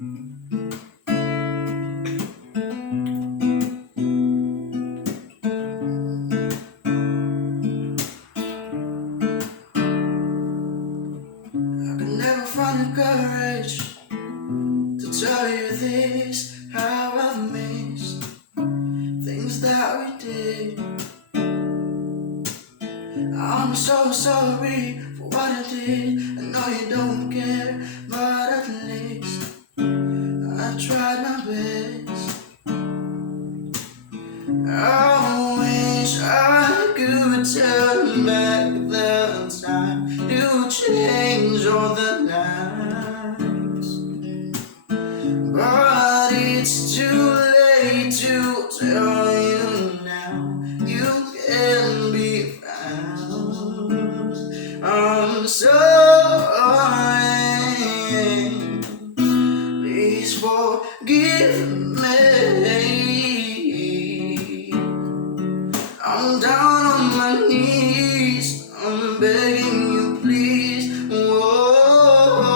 I could never find the courage to tell you this, how I've missed things that we did. I'm so sorry for what I did. I know you don't care, but at least I tried my best. I wish I could turn back the time to change all the lines, but it's too late to tell you now. You can be found. I'm sorry. Please forgive me. I'm down on my knees. I'm begging you, please. Whoa.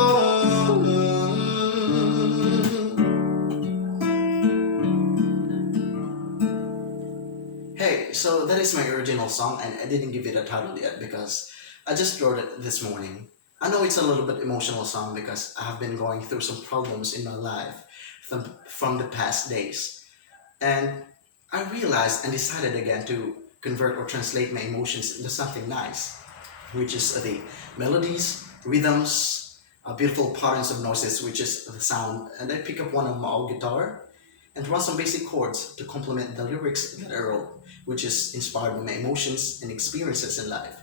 Hey, so that is my original song, and I didn't give it a title yet because I just wrote it this morning. I know it's a little bit emotional song because I have been going through some problems in my life from the past days. And I realized and decided again to convert or translate my emotions into something nice, which is the melodies, rhythms, beautiful patterns of noises, which is the sound. And I pick up one of my old guitar and run some basic chords to complement the lyrics that I wrote, which is inspired by my emotions and experiences in life.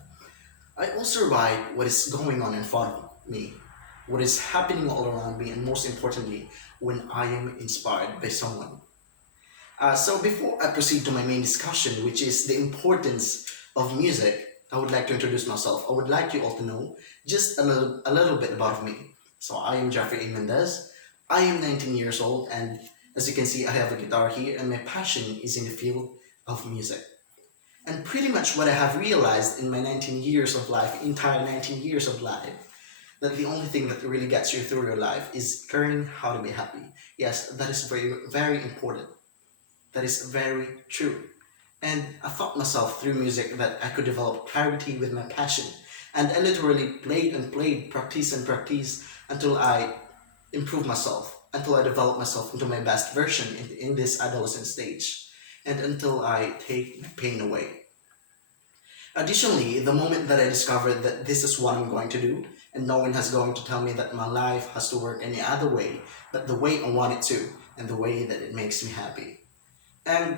I also write what is going on in front of me, what is happening all around me, and most importantly, when I am inspired by someone. So before I proceed to my main discussion, which is the importance of music, I would like to introduce myself. I would like you all to know just a little bit about me. So I am Jeffrey A. Mendez. I am 19 years old, and as you can see, I have a guitar here, and my passion is in the field of music. And pretty much what I have realized in my 19 years of life, entire 19 years of life, that the only thing that really gets you through your life is learning how to be happy. Yes, that is very, very important. That is very true. And I thought myself through music that I could develop clarity with my passion. And I literally played and played, practice and practice until I improved myself, until I developed myself into my best version in this adolescent stage, and until I take my pain away. Additionally, the moment that I discovered that this is what I'm going to do, and no one has going to tell me that my life has to work any other way, but the way I want it to, and the way that it makes me happy. And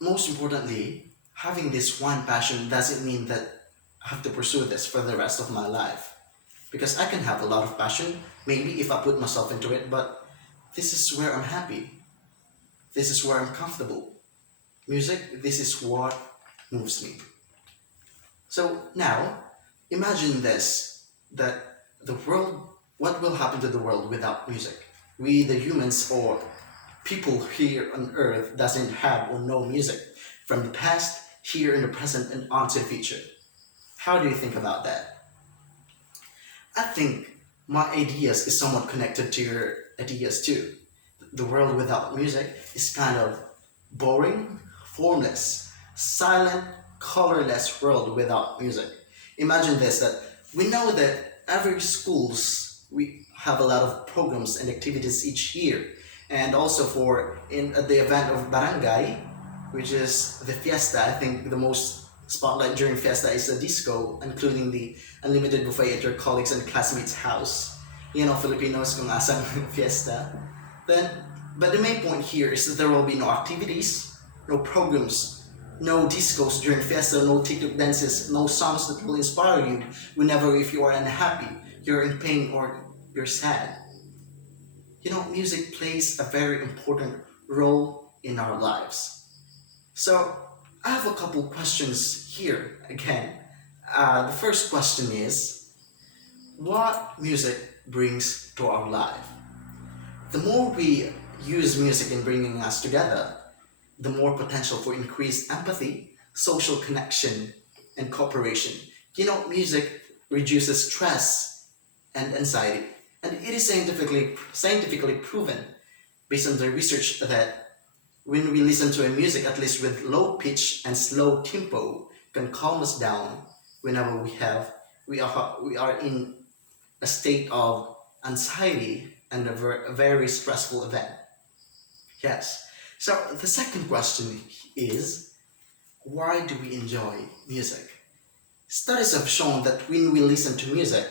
most importantly, having this one passion doesn't mean that I have to pursue this for the rest of my life. Because I can have a lot of passion, maybe if I put myself into it, but this is where I'm happy. This is where I'm comfortable. Music, this is what moves me. So now, imagine this, that the world, what will happen to the world without music? We, the humans, or people here on earth doesn't have or know music from the past, here in the present, and on to the future. How do you think about that? I think my ideas is somewhat connected to your ideas too. The world without music is kind of boring, formless, silent, colorless world without music. Imagine this, that we know that every schools we have a lot of programs and activities each year, and also for in at the event of barangay, which is the fiesta. I think the most spotlight during fiesta is the disco, including the unlimited buffet at your colleagues and classmates' house. You know, Filipinos kung asang fiesta. Then, but the main point here is that there will be no activities, no programs, no discos during fiesta, no TikTok dances, no songs that will inspire you whenever if you are unhappy, you're in pain, or you're sad. You know, music plays a very important role in our lives. So, I have a couple questions here again. The first question is, what music brings to our life? The more we use music in bringing us together, the more potential for increased empathy, social connection, and cooperation. You know, music reduces stress and anxiety. And it is scientifically proven based on the research that when we listen to a music, at least with low pitch and slow tempo, can calm us down whenever we are in a state of anxiety and a very stressful event. Yes. So the second question is, why do we enjoy music? Studies have shown that when we listen to music,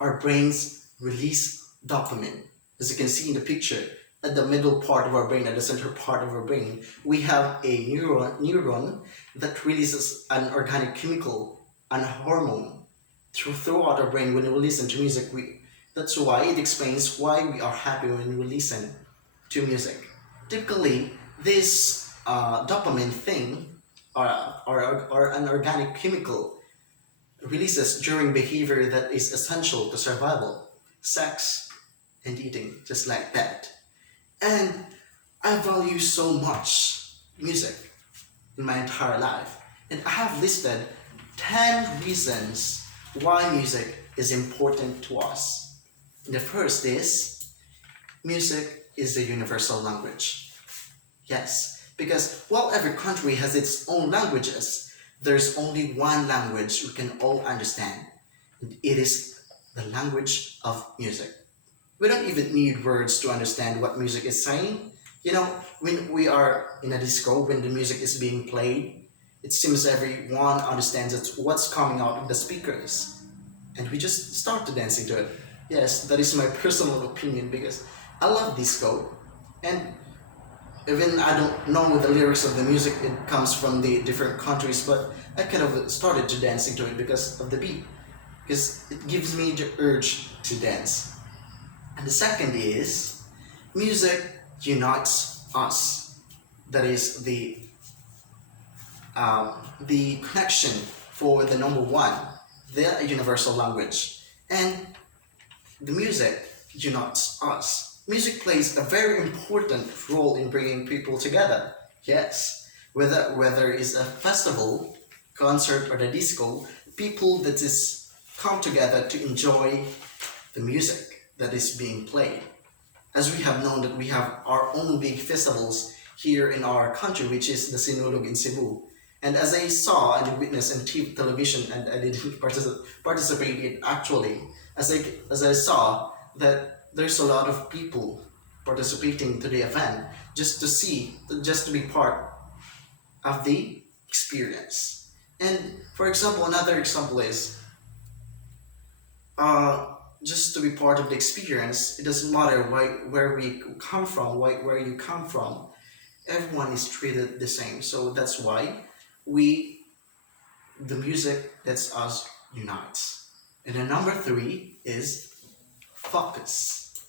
our brains release dopamine. As you can see in the picture, at the middle part of our brain, at the center part of our brain, we have a neuron that releases an organic chemical, an hormone, throughout our brain when we listen to music. That's why it explains why we are happy when we listen to music. Typically, this dopamine thing, or an organic chemical, releases during behavior that is essential to survival, sex, and eating, just like that. And I value so much music in my entire life. And I have listed 10 reasons why music is important to us. The first is, music is a universal language. Yes, because while every country has its own languages, there's only one language we can all understand. And it is the language of music. We don't even need words to understand what music is saying. You know, when we are in a disco, when the music is being played, it seems everyone understands what's coming out of the speakers. And we just start to dancing to it. Yes, that is my personal opinion because I love disco. And even I don't know the lyrics of the music, it comes from the different countries, but I kind of started to dancing to it because of the beat. Because it gives me the urge to dance. And the second is, music unites us. That is the connection for the number one, the universal language. And the music unites us. Music plays a very important role in bringing people together. Yes, whether it's a festival, concert, or the disco, people that is come together to enjoy the music that is being played. As we have known that we have our own big festivals here in our country, which is the Sinulog in Cebu. And as I saw and witnessed on television, and I didn't participate in actually, as I saw that there's a lot of people participating to the event just to see, just to be part of the experience. And for example, another example is, uh, just to be part of the experience, it doesn't matter where we come from, where you come from. Everyone is treated the same. So that's why we, the music that's us unites. And then number three is focus.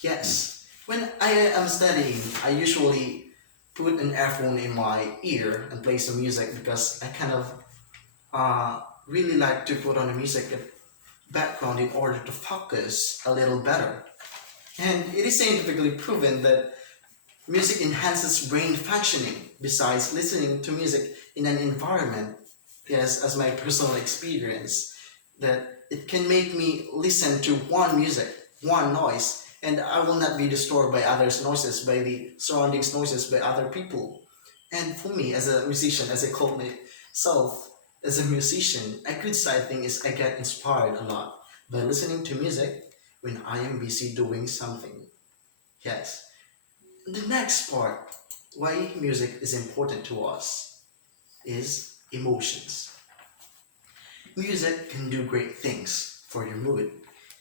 Yes, when I am studying, I usually put an earphone in my ear and play some music because I kind of really like to put on the music background in order to focus a little better. And it is scientifically proven that music enhances brain functioning. Besides listening to music in an environment, yes, as my personal experience, that it can make me listen to one music, one noise, and I will not be disturbed by others' noises, by the surroundings noises, by other people. And for me, as a musician, as I call myself as a musician, a good side thing is I get inspired a lot by listening to music when I am busy doing something. Yes. The next part, why music is important to us, is emotions. Music can do great things for your mood.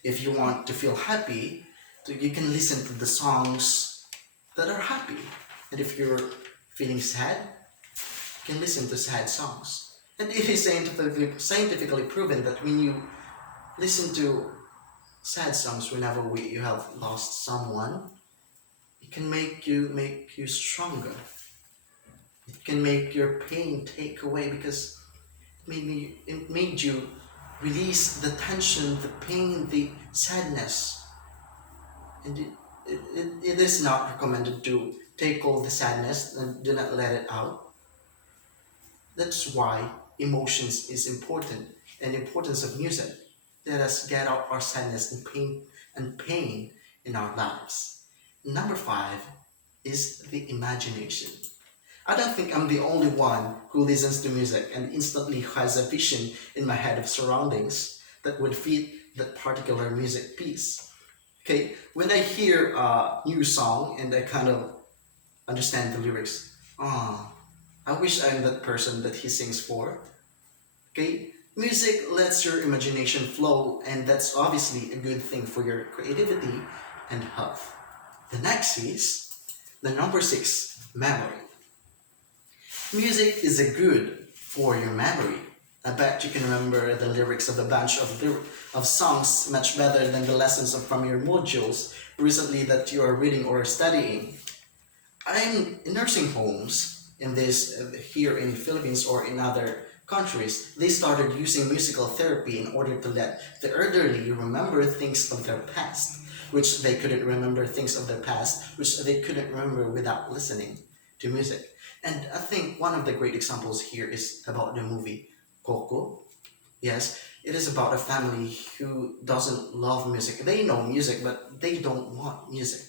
If you want to feel happy, you can listen to the songs that are happy. And if you're feeling sad, you can listen to sad songs. And it is scientifically proven that when you listen to sad songs whenever you have lost someone, it can make you stronger. It can make your pain take away because it made you release the tension, the pain, the sadness. And it is not recommended to take all the sadness and do not let it out. That's why emotions is important and the importance of music. let us get out our sadness and pain in our lives. Number five is the imagination. I don't think I'm the only one who listens to music and instantly has a vision in my head of surroundings that would fit that particular music piece. Okay, when I hear a new song and I kind of understand the lyrics, ah, I wish I'm that person that he sings for. Okay, music lets your imagination flow, and that's obviously a good thing for your creativity and health. The next is the number six, memory. Music is a good for your memory. I bet you can remember the lyrics of a bunch of songs much better than the lessons from your modules recently that you are reading or studying. I'm in nursing homes in this here in Philippines or in other countries. They started using musical therapy in order to let the elderly remember things of their past, which they couldn't remember things of their past, which they couldn't remember without listening to music. And I think one of the great examples here is about the movie Coco. Yes, it is about a family who doesn't love music. They know music, but they don't want music.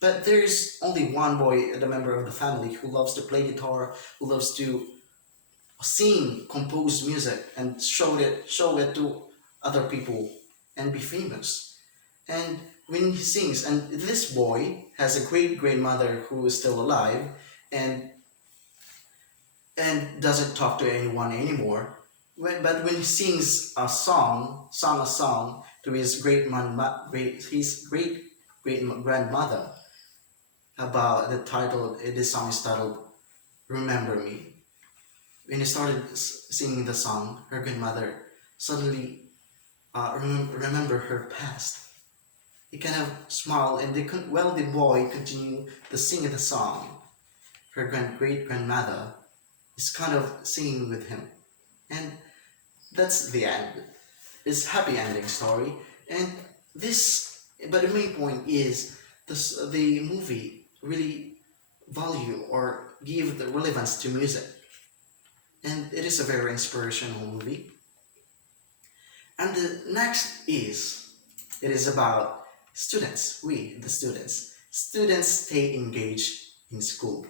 But there's only one boy, the member of the family, who loves to play guitar, who loves to sing, compose music, and show it to other people and be famous. And when he sings, and this boy has a great grandmother who is still alive, and doesn't talk to anyone anymore. But when he sings a song to his great grandmother about this song is titled "Remember Me." When he started singing the song, her grandmother suddenly remember her past. He kind of smiled, and the boy continued to sing the song. Her great grandmother is kind of singing with him, and that's the end. It's happy ending story, and this. But the main point is the movie really value or give the relevance to music, and it is a very inspirational movie. And the next is it is about students. We the students. Students stay engaged in school.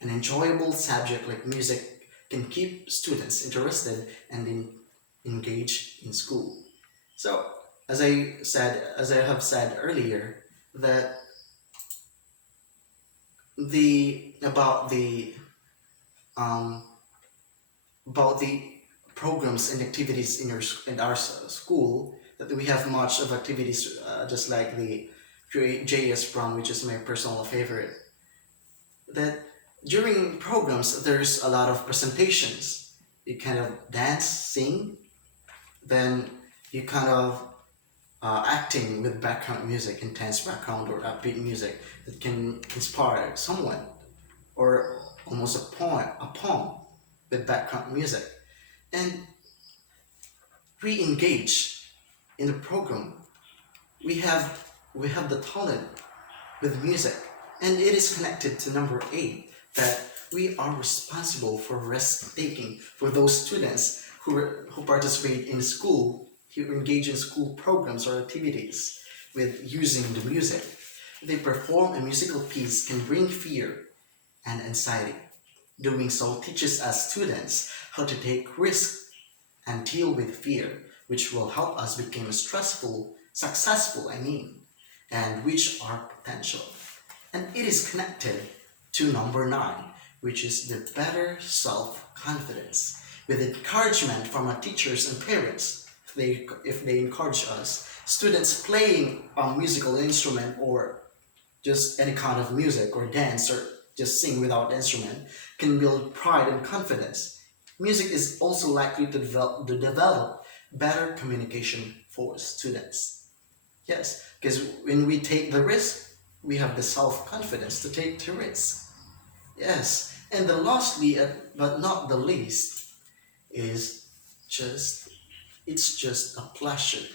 An enjoyable subject like music can keep students interested and engaged in school. So, as I have said earlier, that the um, about the programs and activities in our school, that we have much of activities just like the JS prom, which is my personal favorite. That during programs there's a lot of presentations. You kind of dance, sing, then you kind of acting with background music, intense background or upbeat music that can inspire someone, or almost a poem with background music. And we engage in the program. We have the talent with music, and it is connected to number eight, that we are responsible for risk taking for those students who participate in school, who engage in school programs or activities with using the music. They perform a musical piece can bring fear and anxiety. Doing so teaches us students how to take risks and deal with fear, which will help us become successful, and reach our potential. And it is connected to number nine, which is the better self-confidence. With encouragement from our teachers and parents, if they encourage us, students playing a musical instrument or just any kind of music or dance or just sing without instrument can build pride and confidence. Music is also likely to develop better communication for students. Yes, because when we take the risk, we have the self-confidence to take the risk. Yes, and the lastly, but not the least, is just it's just a pleasure.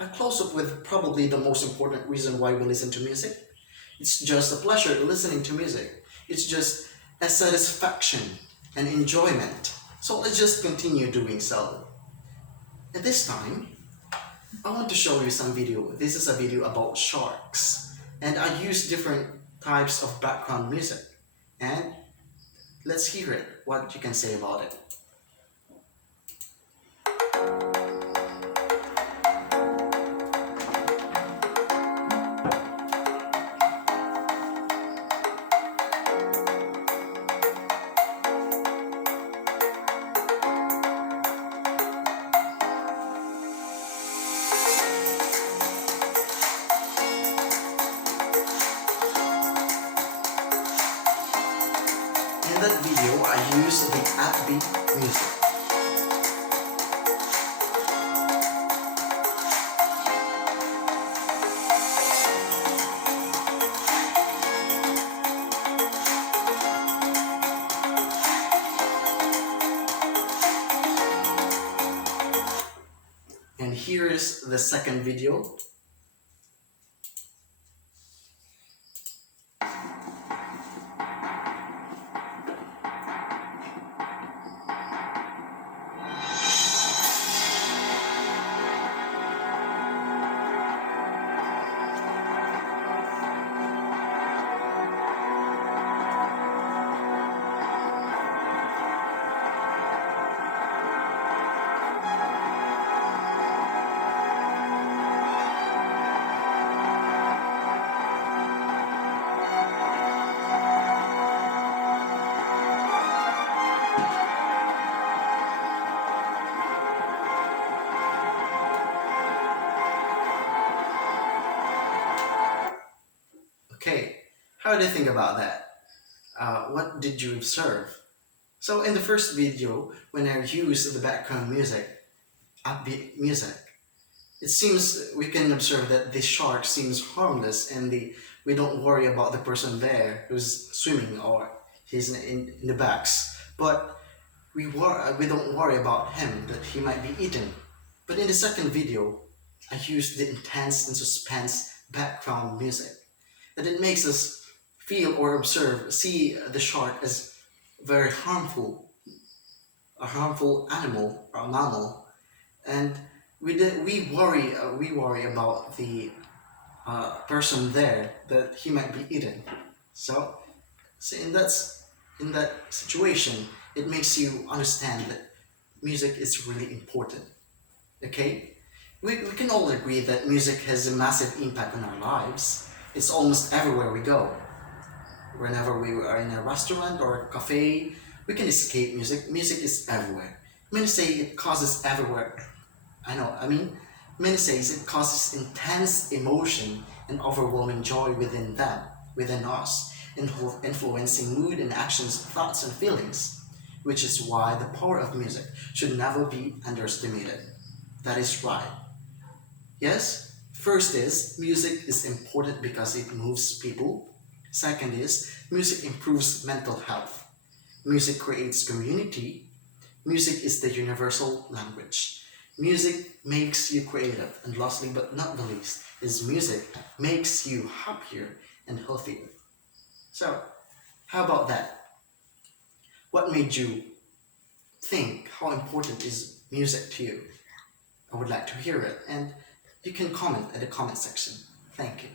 I close up with probably the most important reason why we listen to music. It's just a pleasure listening to music. It's just a satisfaction and enjoyment. So let's just continue doing so. At this time, I want to show you some video. This is a video about sharks. And I use different types of background music. And let's hear it, what you can say about it. In that video, I use the upbeat music. And here is the second video. Okay, how do you think about that? What did you observe? So in the first video, when I use the background music, upbeat music, it seems we can observe that the shark seems harmless and we don't worry about the person there who's swimming or he's in the backs. But we don't worry about him that he might be eaten. But in the second video, I used the intense and suspense background music. And it makes us feel or observe, see the shark as very harmful, a harmful animal or mammal, and we worry about the person there that he might be eaten. So, so in that situation, it makes you understand that music is really important. Okay, we can all agree that music has a massive impact on our lives. It's almost everywhere we go. Whenever we are in a restaurant or a cafe, we can escape music. Music is everywhere. Many say it causes everywhere. Many says it causes intense emotion and overwhelming joy within them, within us, influencing mood and actions, thoughts and feelings, which is why the power of music should never be underestimated. That is right. Yes, first is music is important because it moves people. Second is music improves mental health. Music creates community. Music is the universal language. Music makes you creative, and lastly but not the least is music makes you happier and healthier. So, how about that? What made you think how important is music to you? I would like to hear it, and you can comment at the comment section. Thank you.